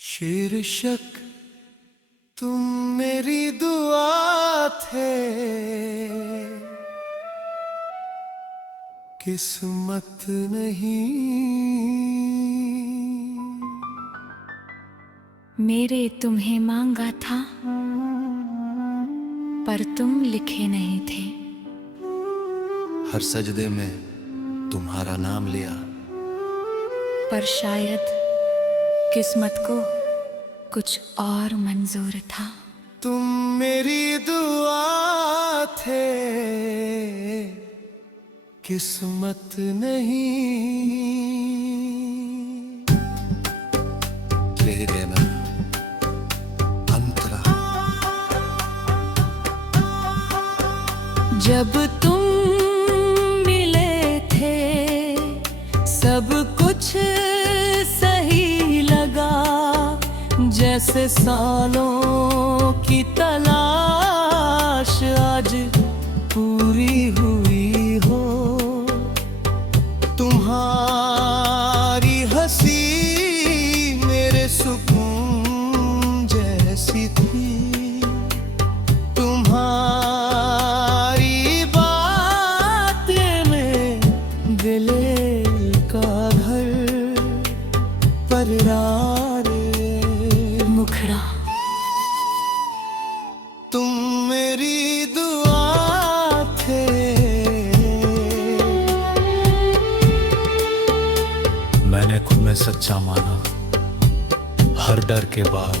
शीर्षक तुम मेरी दुआ थे, किस्मत नहीं। मेरे तुम्हें मांगा था पर तुम लिखे नहीं थे। हर सजदे में तुम्हारा नाम लिया, पर शायद किस्मत को कुछ और मंजूर था। तुम मेरी दुआ थे, किस्मत नहीं। तेरे ना अंतरा जब तुम मिले थे सब कुछ सही लगा, जैसे सालों की तलाश आज पूरी हुई हो। तुम्हारी हंसी मेरे सुकून जैसी थी, तुम्हारी बातें में दिले का घर पर मुखड़ा। तुम मेरी दुआ थे, मैंने खुद में सच्चा माना, हर डर के बाद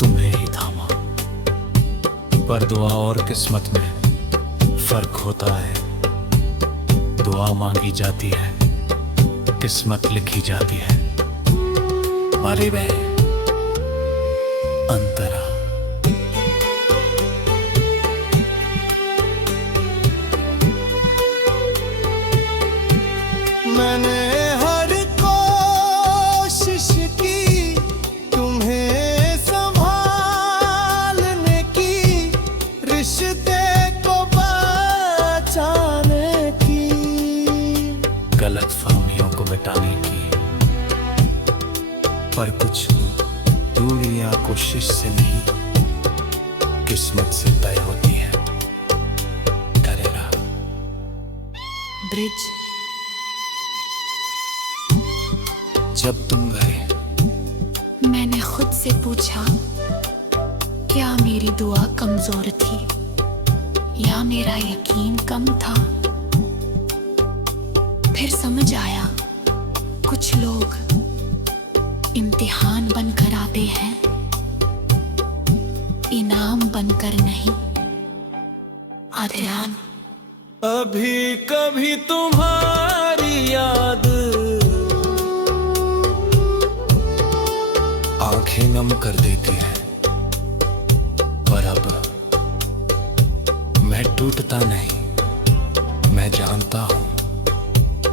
तुम्हें ही थामा। पर दुआ और किस्मत में फर्क होता है। दुआ मांगी जाती है, किस्मत लिखी जाती है। मारी बे अंतरा मैंने हर कोशिश की तुम्हें संभालने की, रिश्ते को बचाने की, गलत फहमियों को मिटाने की। पर कुछ दूरियां कोशिश से नहीं, किस्मत से तय होती है। करेगा ब्रिज। जब तुम गए मैंने खुद से पूछा, क्या मेरी दुआ कमजोर थी या मेरा यकीन कम था? फिर समझ आया, कुछ लोग इम्तिहान बनकर आते हैं, इनाम बनकर नहीं। आध्यान। अभी कभी तुम्हारी याद आंखें नम कर देती है। पर अब मैं टूटता नहीं, मैं जानता हूं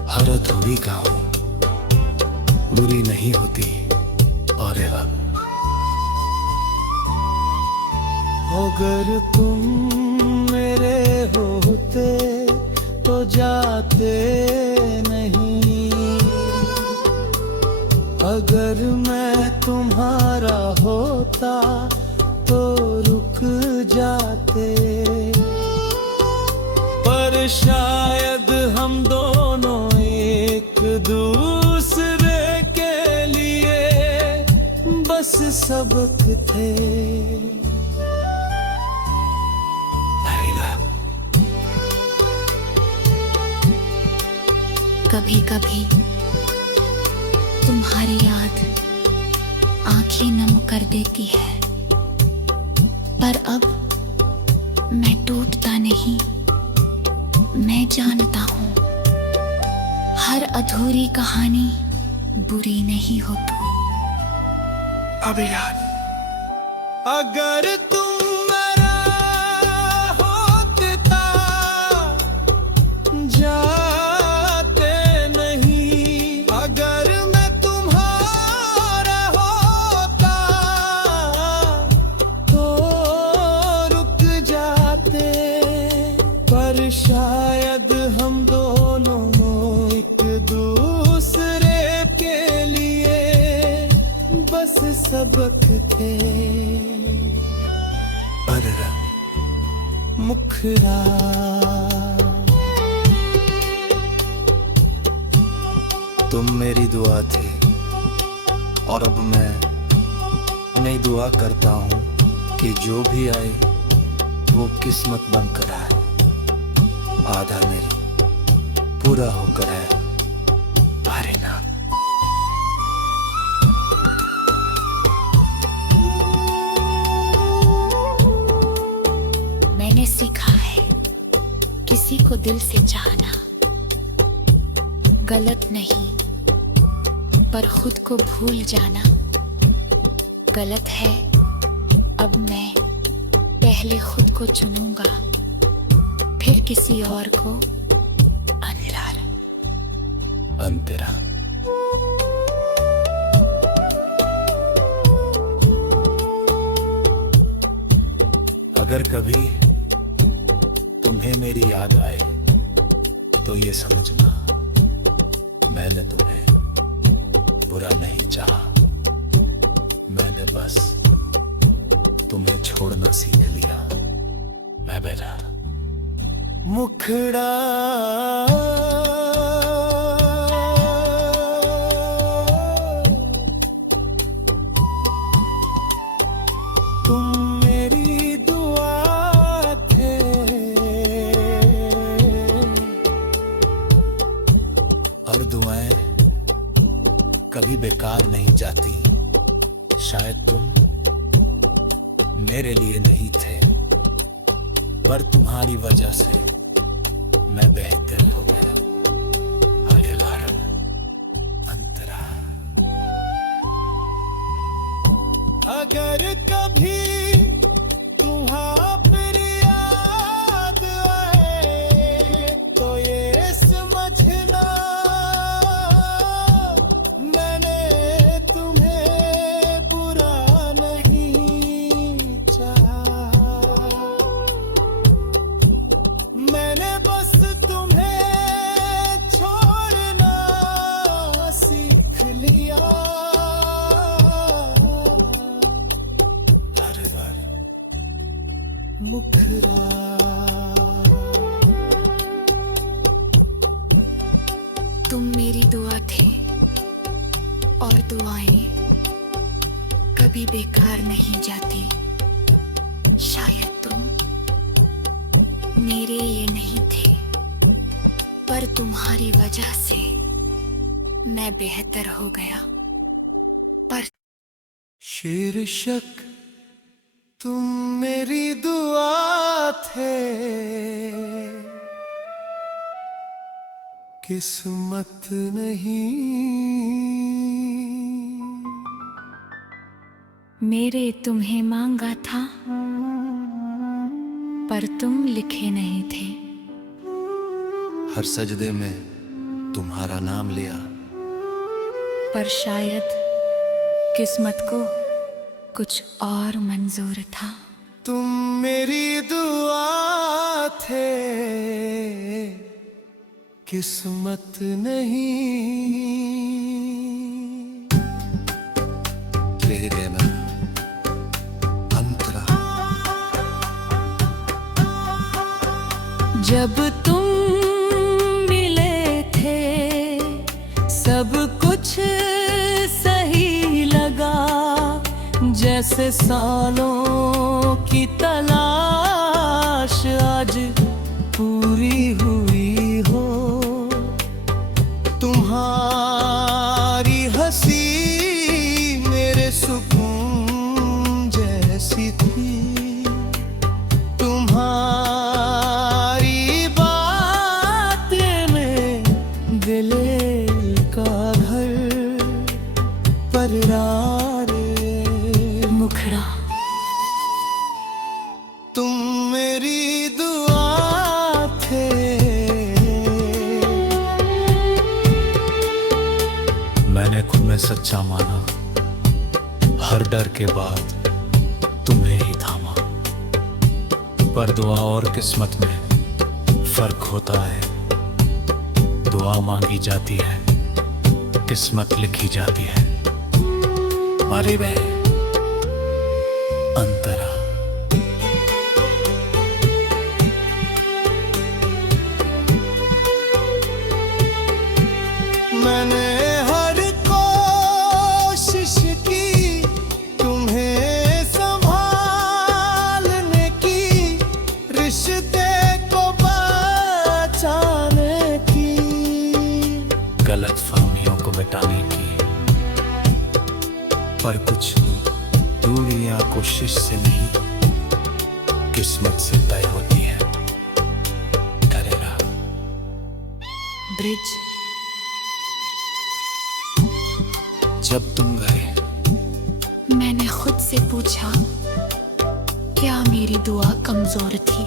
हर अधूरी गाँव बुरी नहीं होती। और अगर तुम मेरे होते तो जाते नहीं, अगर मैं तुम्हारा होता तो रुक जाते। पर शायद हम दोनों एक दूसरे के लिए बस सबक थे। कभी कभी तुम्हारी याद आंखें नम कर देती है, पर अब मैं टूटता नहीं, मैं जानता हूं हर अधूरी कहानी बुरी नहीं होती। अभी याद अगर तुम मेरा होता जाते नहीं, अगर मैं तुम्हारा होता तो रुक जाते। पर शायद हम दोनों एक दूसरे के लिए से सबक थे, पर मुखरा तुम मेरी दुआ थे, और अब मैं नई दुआ करता हूँ कि जो भी आए वो किस्मत बनकर आए, आधा मेरी पूरा होकर आए। भारी ना मैंने सीखा है किसी को दिल से चाहना गलत नहीं, पर खुद को भूल जाना गलत है। अब मैं पहले खुद को चुनूंगा, फिर किसी और को। अंतरा। अगर कभी तुम्हें मेरी याद आए तो ये समझना मैंने तुम्हें बुरा नहीं चाहा, मैंने बस तुम्हें छोड़ना सीख लिया। मैं बेटा मुखड़ा तुम मेरी दुआ थे, और दुआएं कभी बेकार नहीं जाती। शायद तुम मेरे लिए नहीं थे, पर तुम्हारी वजह से मैं बेहतर हो गया। अंतरा। अगर कभी तुम्हारी याद आए तो ये समझना मैंने तुम्हें बुरा नहीं चाहा, मैंने बस तुम्हें छोड़ना सीख लिया। मुखरा तुम मेरी दुआ थे, और दुआएं कभी बेकार नहीं जाती। शायद तुम मेरे ये नहीं थे, पर तुम्हारी वजह से मैं बेहतर हो गया। पर शीर्षक तुम मेरी दुआ थे, किस्मत नहीं। मेरे तुम्हें मांगा था, पर तुम लिखे नहीं थे। हर सजदे में तुम्हारा नाम लिया, पर शायद किस्मत को कुछ और मंजूर था। तुम मेरी दुआ थे, किस्मत नहीं। तेरे में अंतरा। जब तुम मिले थे सब कुछ सही लगा, जैसे सालों की तलाश आज पूरी हुई हो। तुम्हारी हंसी मेरे सुकून जैसी थी, तुम्हारी बातें में दिल का घर पर मुखड़ा तुम मेरी दुआ थे। मैंने खुद में सच्चा माना, हर डर के बाद तुम्हें ही थामा। पर दुआ और किस्मत में फर्क होता है। दुआ मांगी जाती है, किस्मत लिखी जाती है। Maribe Antara. मैंने हर कोशिश की तुम्हें संभालने की, रिश्ते को बचाने की, गलत फहमियों को मिटाने की, पर कुछ दूरियां कोशिश से नहीं किस्मत से तय होती है। करेगा ब्रिज। जब तुम गए मैंने खुद से पूछा, क्या मेरी दुआ कमजोर थी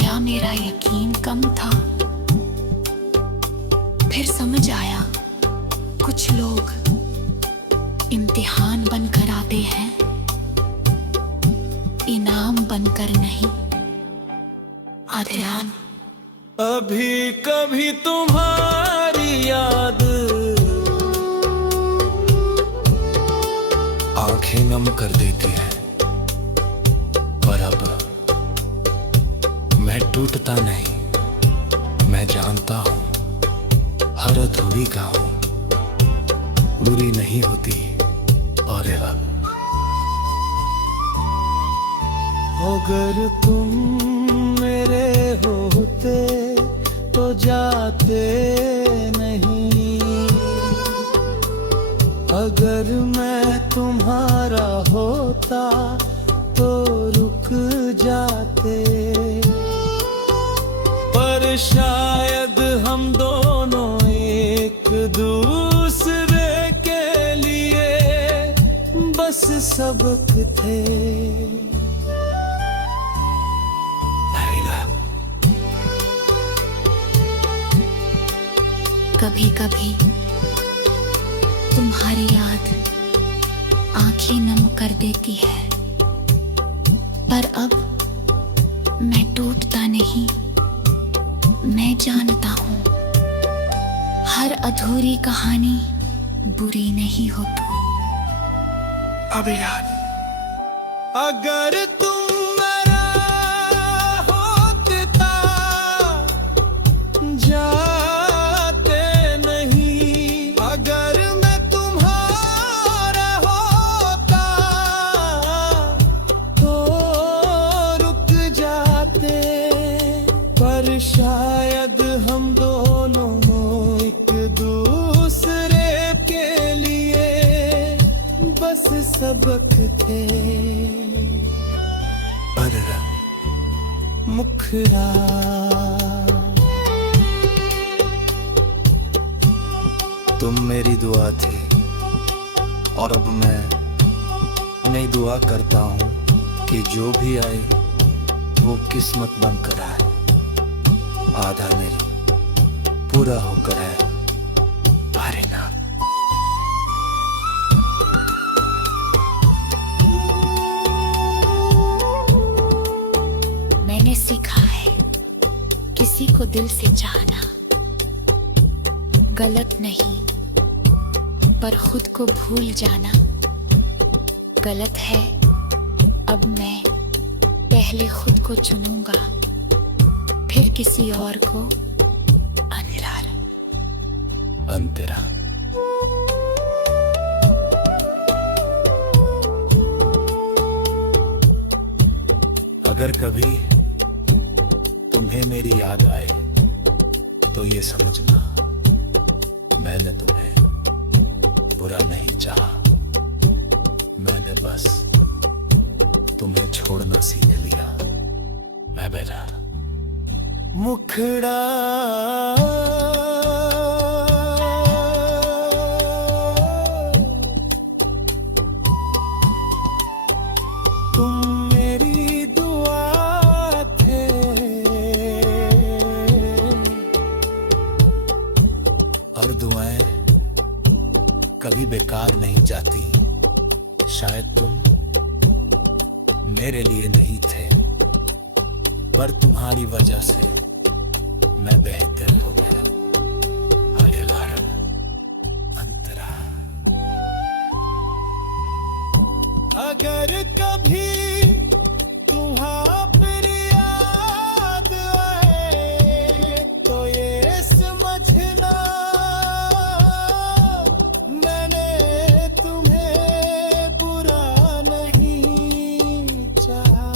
या मेरा यकीन कम था? फिर समझ आया, कुछ लोग इम्तिहान बनकर आते हैं, इनाम बनकर नहीं। आध्यान। अभी कभी तुम्हारी याद आंखें नम कर देती है, पर अब मैं टूटता नहीं। मैं जानता हूं हर अधूरी गाँव बुरी नहीं होती। और अगर तुम मेरे होते तो जाते नहीं, अगर मैं तुम्हारा होता तो रुक जाते, पर शायद हम दोनों एक दूसरे के लिए बस सबक थे। कभी कभी तुम्हारी याद आंखें नम कर देती है, पर अब मैं टूटता नहीं। मैं जानता हूं हर अधूरी कहानी बुरी नहीं होती। अभी याद अगर तुम मेरा होता जाते नहीं, अगर मैं तुम्हारा होता तो रुक जाते, पर शायद हम दोनों एक दूसरे के लिए बस सबक थे। पर मुखरा तुम मेरी दुआ थे, और अब मैं नई दुआ करता हूँ कि जो भी आए वो किस्मत बनकर आए। आधा मेरी पूरा होकर है भारी ना। मैंने सीखा है किसी को दिल से चाहना गलत नहीं, पर खुद को भूल जाना गलत है। अब मैं पहले खुद को चुनूंगा, फिर किसी और को। अंतरा। अगर कभी तुम्हें मेरी याद आए तो ये समझना, मैंने तुम्हें बुरा नहीं चाहा। मैंने बस तुम्हें छोड़ना सीख लिया। मैं बेटा मुखड़ा तुम मेरी दुआ थे, और दुआएं कभी बेकार नहीं जाती। शायद तुम मेरे लिए नहीं थे, पर तुम्हारी वजह से मैं बेहतर हो गया। अंतरा। अगर कभी तुम्हारी याद आए तो ये समझना मैंने तुम्हें बुरा नहीं चाहा,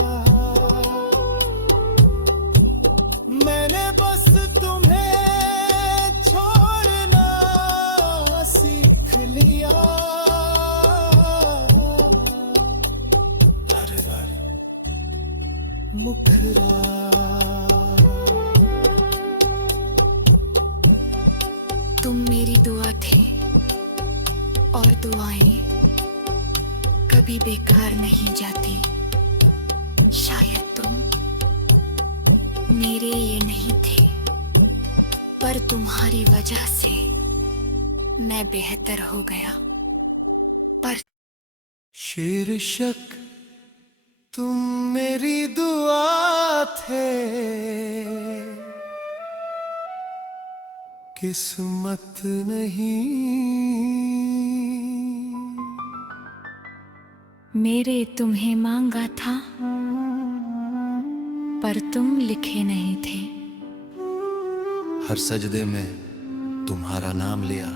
मैंने बस तुम्हें छोड़ना सीख लिया। हर बार मुखरा तुम मेरी दुआ थे और दुआएं कभी बेकार नहीं जाती। शायद तुम मेरे ये नहीं थे, पर तुम्हारी वजह से मैं बेहतर हो गया। पर शीर्षक तुम मेरी दुआ थे, किस्मत नहीं। मेरे तुम्हें मांगा था, पर तुम लिखे नहीं थे। हर सजदे में तुम्हारा नाम लिया,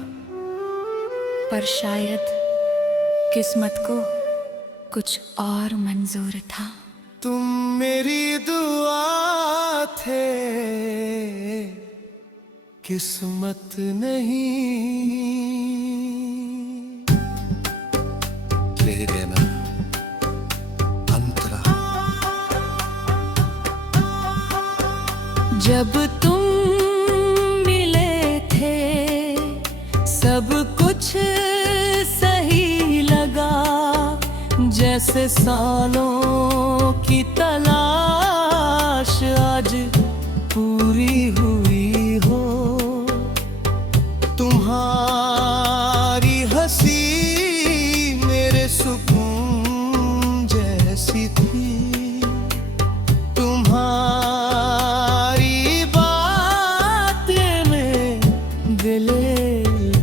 पर शायद किस्मत को कुछ और मंजूर था। तुम मेरी दुआ थे, किस्मत नहीं। ले लेना अंतरा। जब तुम मिले थे सब कुछ सही लगा, जैसे सालों की तलाश आज पूरी हुई हो। तुम्हारी हंसी मेरे सुकून जैसी थी, तुम्हारी बातें में दिले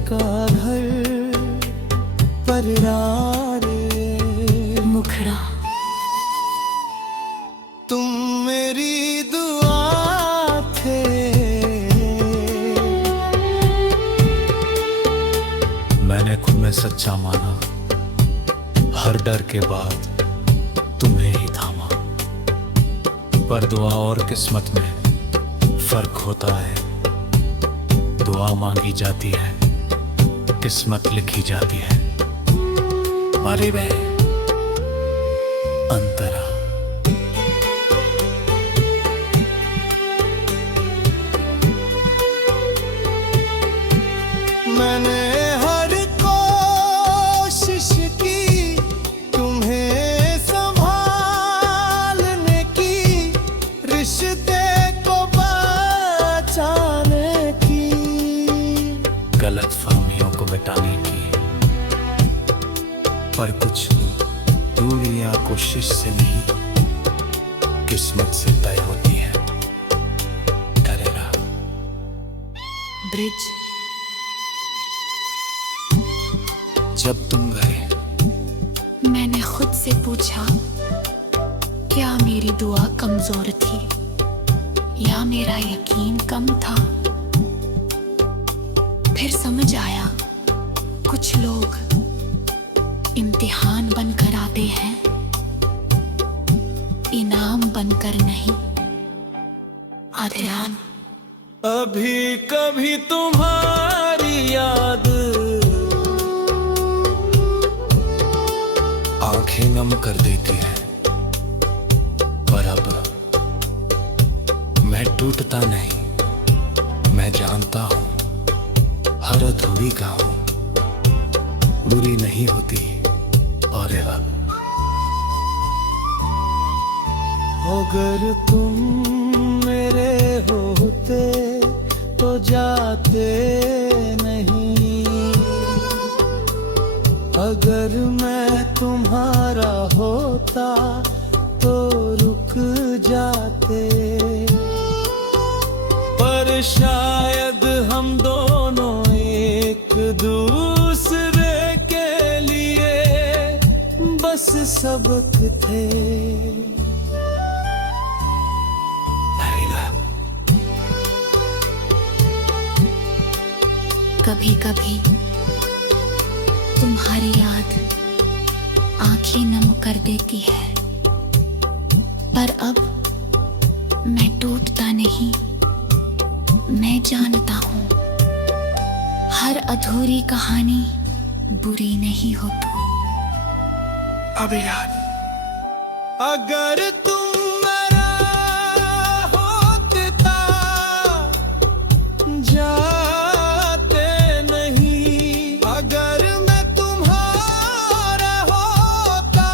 का घर परारे मुखड़ा। तुम मेरी दुआ थे, मैंने खुद में सच्चा माना, हर डर के बाद तुम्हें ही थामा। पर दुआ और किस्मत में फर्क होता है। दुआ मांगी जाती है, किस्मत लिखी जाती है। मारी बे अंतरा। मैंने हर कोशिश की तुम्हें संभालने की, रिश्ते को बचाने की, गलत फहमियों को मिटाने की। पर कुछ दूरियां कोशिश से नहीं, किस्मत से तय होती है। करेगा ब्रिज। जब तुम गए मैंने खुद से पूछा, क्या मेरी दुआ कमजोर थी या मेरा यकीन कम था? फिर समझ आया, कुछ लोग इम्तिहान बनकर आते हैं, इनाम बनकर नहीं। ध्यान। अभी कभी तुम्हारी याद आंखें नम कर देती है, पर अब मैं टूटता नहीं। मैं जानता हूं हर अधूरी गाँव बुरी नहीं होती। और अगर तुम मेरे होते तो जाते नहीं, अगर मैं तुम्हारा होता तो रुक जाते। पर शायद हम दोनों एक दूसरे के लिए बस बस सबक थे। कभी कभी तुम्हारी याद आंखें नम कर देती है, पर अब मैं टूटता नहीं। मैं जानता हूँ हर अधूरी कहानी बुरी नहीं होती। अभी याद अगर तुम मेरा होता जाते नहीं, अगर मैं तुम्हारा होता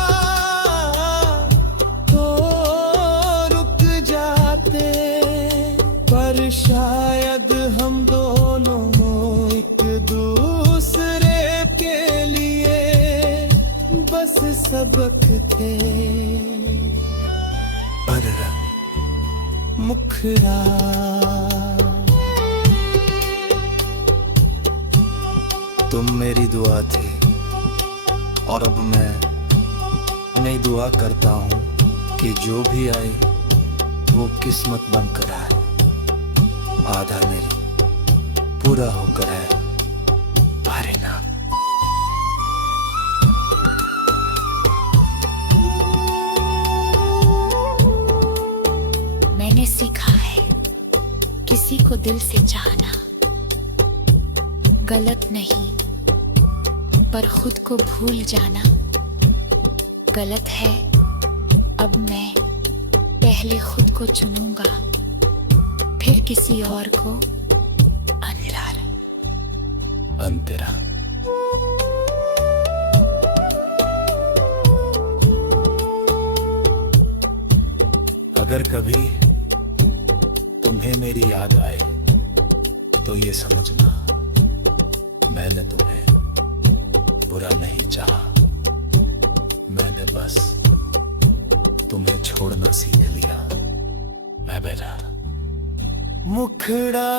तो रुक जाते, पर शायद हम दोनों एक दूसरे के लिए बस सबक थे। पर मुखरा तुम मेरी दुआ थे, और अब मैं नई दुआ करता हूँ कि जो भी आए वो किस्मत बनकर आए। आधा मेरी पूरा होकर है भारी ना। मैंने सीखा है किसी को दिल से चाहना गलत नहीं, पर खुद को भूल जाना गलत है। अब मैं पहले खुद को चुनूंगा, फिर किसी और को अंतरा। अगर कभी तुम्हें मेरी याद आए तो ये समझना मैंने तुम्हें बुरा नहीं चाहा। मैंने बस तुम्हें छोड़ना सीख लिया। मैं बेटा मुखड़ा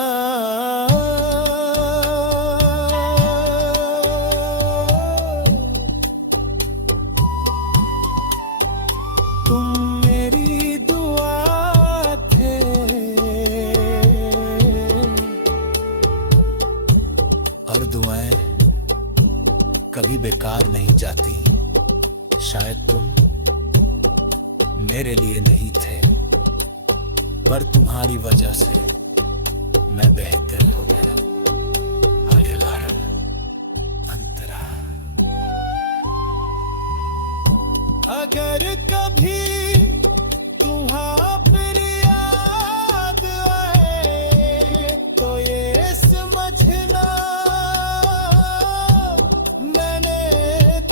तुम मेरी दुआ थे, और दुआएं कभी बेकार नहीं जाती। शायद तुम मेरे लिए नहीं थे, पर तुम्हारी वजह से मैं बेहतर हो गया। अंतरा। अगर कभी तुम्हारा फिर याद आए तो ये समझना मैंने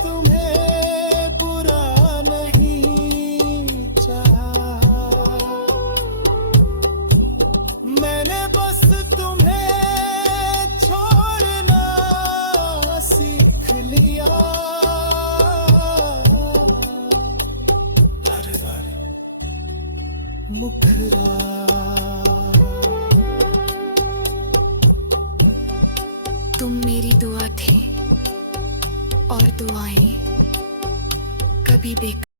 तुम्हें बुरा नहीं चाहा। मैंने बस तुम्हें छोड़ना सीख लिया। मुखरा तुम मेरी दुआ थे, और दुआएं कभी बेकार